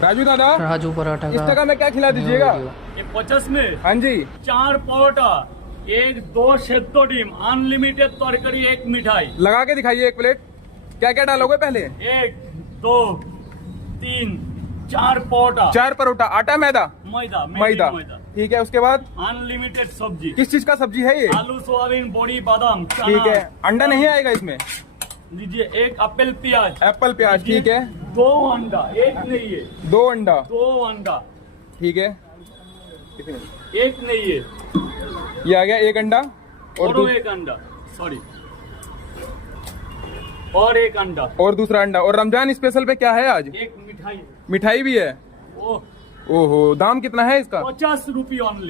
राजू दादा, राजू पराठा इस का टका में क्या खिला दीजिएगा? ये 50 में हाँ जी, 4 परोटा, 1-2 सेत्तो डिम, अनलिमिटेड तरकारी, 1 मिठाई। लगा के दिखाइए एक प्लेट। क्या क्या डालोगे पहले? 1 2 3 4 परोटा, 4 परोटा, आटा मैदा? मैदा मैदा, मैदा, ठीक है। उसके बाद अनलिमिटेड सब्जी, किस चीज का सब्जी है ये? आलू सोयाबीन बड़ी बादाम चना। ठीक है। अंडा नहीं आएगा इसमें? लीजिए 1 एप्पल प्याज, एप्पल प्याज, ठीक है। 2 अंडा, 1 नहीं है, 2 अंडा, 2 अंडा, ठीक है। 1 नहीं है, ये आ गया 1 अंडा और 1 अंडा, सॉरी, और 1 अंडा, और दूसरा अंडा। और रमजान स्पेशल पे क्या है आज? 1 मिठाई। मिठाई भी है। ओह, ओहो, दाम कितना है इसका? 50 रुपये ओनली।